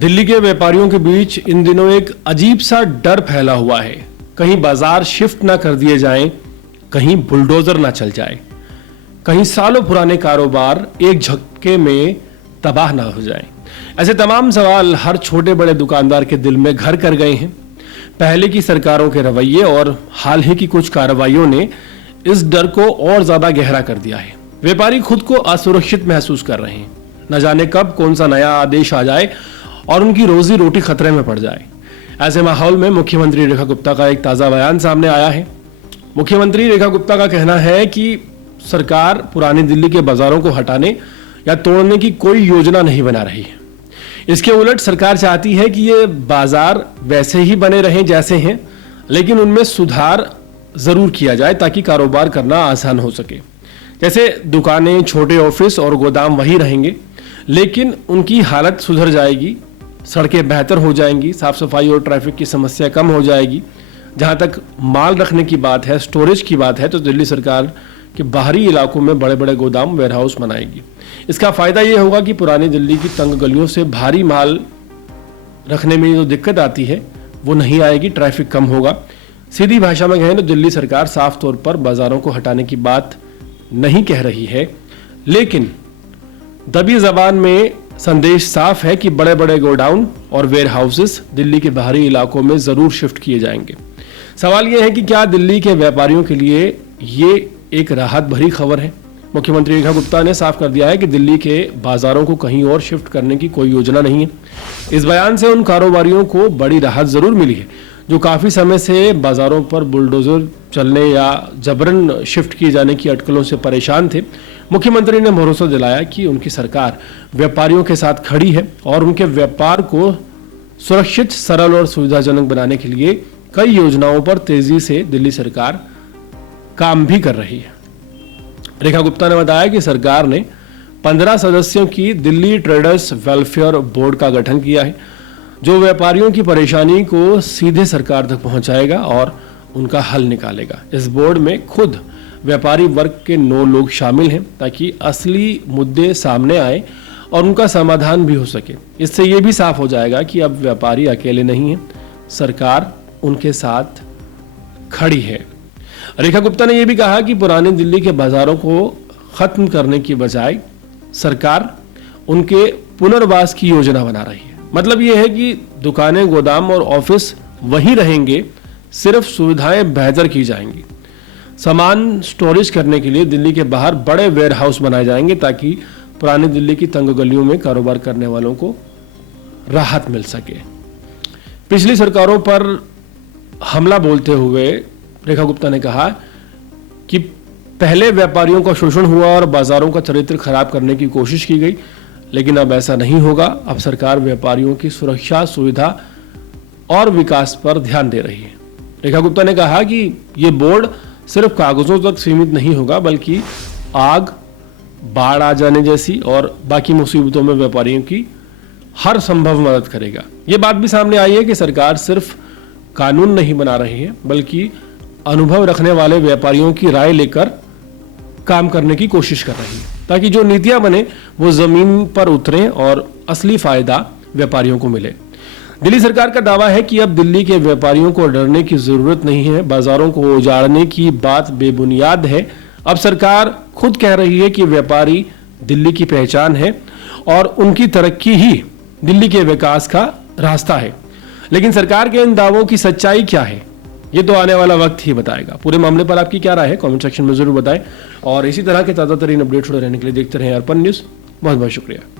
दिल्ली के व्यापारियों के बीच इन दिनों एक अजीब सा डर फैला हुआ है। कहीं बाजार शिफ्ट ना कर दिए जाएं, कहीं बुलडोजर ना चल जाए, कहीं सालों पुराने कारोबार एक झटके में तबाह ना हो जाएं। ऐसे तमाम सवाल हर छोटे बड़े दुकानदार के दिल में घर कर गए हैं। पहले की सरकारों के रवैये और हाल ही की कुछ कार्रवाइयों ने इस डर को और ज्यादा गहरा कर दिया है। व्यापारी खुद को असुरक्षित महसूस कर रहे हैं। न जाने कब कौन सा नया आदेश आ जाए और उनकी रोजी रोटी खतरे में पड़ जाए। ऐसे माहौल में मुख्यमंत्री रेखा गुप्ता का एक ताजा बयान सामने आया है। मुख्यमंत्री रेखा गुप्ता का कहना है कि सरकार पुरानी दिल्ली के बाजारों को हटाने या तोड़ने की कोई योजना नहीं बना रही है। इसके उलट सरकार चाहती है कि ये बाजार वैसे ही बने रहें जैसे हैं, लेकिन उनमें सुधार जरूर किया जाए ताकि कारोबार करना आसान हो सके। जैसे दुकानें, छोटे ऑफिस और गोदाम वही रहेंगे, लेकिन उनकी हालत सुधर जाएगी, सड़कें बेहतर हो जाएंगी, साफ सफाई और ट्रैफिक की समस्या कम हो जाएगी। जहां तक माल रखने की बात है, स्टोरेज की बात है, तो दिल्ली सरकार के बाहरी इलाकों में बड़े बड़े गोदाम, वेयरहाउस बनाएगी। इसका फायदा ये होगा कि पुरानी दिल्ली की तंग गलियों से भारी माल रखने में जो दिक्कत आती है वो नहीं आएगी, ट्रैफिक कम होगा। सीधी भाषा में कहें तो दिल्ली सरकार साफ तौर पर बाजारों को हटाने की बात नहीं कह रही है, लेकिन दबी जबान में संदेश साफ है कि बड़े बड़े गोडाउन और वेयर हाउसेस दिल्ली के बाहरी इलाकों में जरूर शिफ्ट किए जाएंगे। सवाल यह है कि क्या दिल्ली के व्यापारियों के लिए ये एक राहत भरी खबर है? मुख्यमंत्री रेखा गुप्ता ने साफ कर दिया है कि दिल्ली के बाजारों को कहीं और शिफ्ट करने की कोई योजना नहीं है। इस बयान से उन कारोबारियों को बड़ी राहत जरूर मिली है जो काफी समय से बाजारों पर बुलडोजर चलने या जबरन शिफ्ट किए जाने की अटकलों से परेशान थे। मुख्यमंत्री ने भरोसा दिलाया कि उनकी सरकार व्यापारियों के साथ खड़ी है और उनके व्यापार को सुरक्षित, सरल और सुविधाजनक बनाने के लिए कई योजनाओं पर तेजी से दिल्ली सरकार काम भी कर रही है। रेखा गुप्ता ने बताया कि सरकार ने 15 सदस्यों की दिल्ली ट्रेडर्स वेलफेयर बोर्ड का गठन किया है, जो व्यापारियों की परेशानी को सीधे सरकार तक पहुंचाएगा और उनका हल निकालेगा। इस बोर्ड में खुद व्यापारी वर्ग के 9 लोग शामिल हैं ताकि असली मुद्दे सामने आए और उनका समाधान भी हो सके। इससे ये भी साफ हो जाएगा कि अब व्यापारी अकेले नहीं हैं, सरकार उनके साथ खड़ी है। रेखा गुप्ता ने यह भी कहा कि पुरानी दिल्ली के बाजारों को खत्म करने की बजाय सरकार उनके पुनर्वास की योजना बना रही है। मतलब यह है कि दुकानें, गोदाम और ऑफिस वहीं रहेंगे, सिर्फ सुविधाएं बेहतर की जाएंगी। सामान स्टोरेज करने के लिए दिल्ली के बाहर बड़े वेयर हाउस बनाए जाएंगे ताकि पुरानी दिल्ली की तंग गलियों में कारोबार करने वालों को राहत मिल सके। पिछली सरकारों पर हमला बोलते हुए रेखा गुप्ता ने कहा कि पहले व्यापारियों का शोषण हुआ और बाजारों का चरित्र खराब करने की कोशिश की गई, लेकिन अब ऐसा नहीं होगा। अब सरकार व्यापारियों की सुरक्षा, सुविधा और विकास पर ध्यान दे रही है। रेखा गुप्ता ने कहा कि ये बोर्ड सिर्फ कागजों तक सीमित नहीं होगा, बल्कि आग, बाढ़ आ जाने जैसी और बाकी मुसीबतों में व्यापारियों की हर संभव मदद करेगा। ये बात भी सामने आई है कि सरकार सिर्फ कानून नहीं बना रही है, बल्कि अनुभव रखने वाले व्यापारियों की राय लेकर काम करने की कोशिश कर रही है ताकि जो नीतियां बने वो जमीन पर उतरें और असली फायदा व्यापारियों को मिले। दिल्ली सरकार का दावा है कि अब दिल्ली के व्यापारियों को डरने की जरूरत नहीं है। बाजारों को उजाड़ने की बात बेबुनियाद है। अब सरकार खुद कह रही है कि व्यापारी दिल्ली की पहचान है और उनकी तरक्की ही दिल्ली के विकास का रास्ता है। लेकिन सरकार के इन दावों की सच्चाई क्या है, ये तो आने वाला वक्त ही बताएगा। पूरे मामले पर आपकी क्या राय है, कमेंट सेक्शन में जरूर बताएं और इसी तरह के ताजा तरीन अपडेट रहने के लिए देखते रहें अर्पण न्यूज। बहुत बहुत शुक्रिया।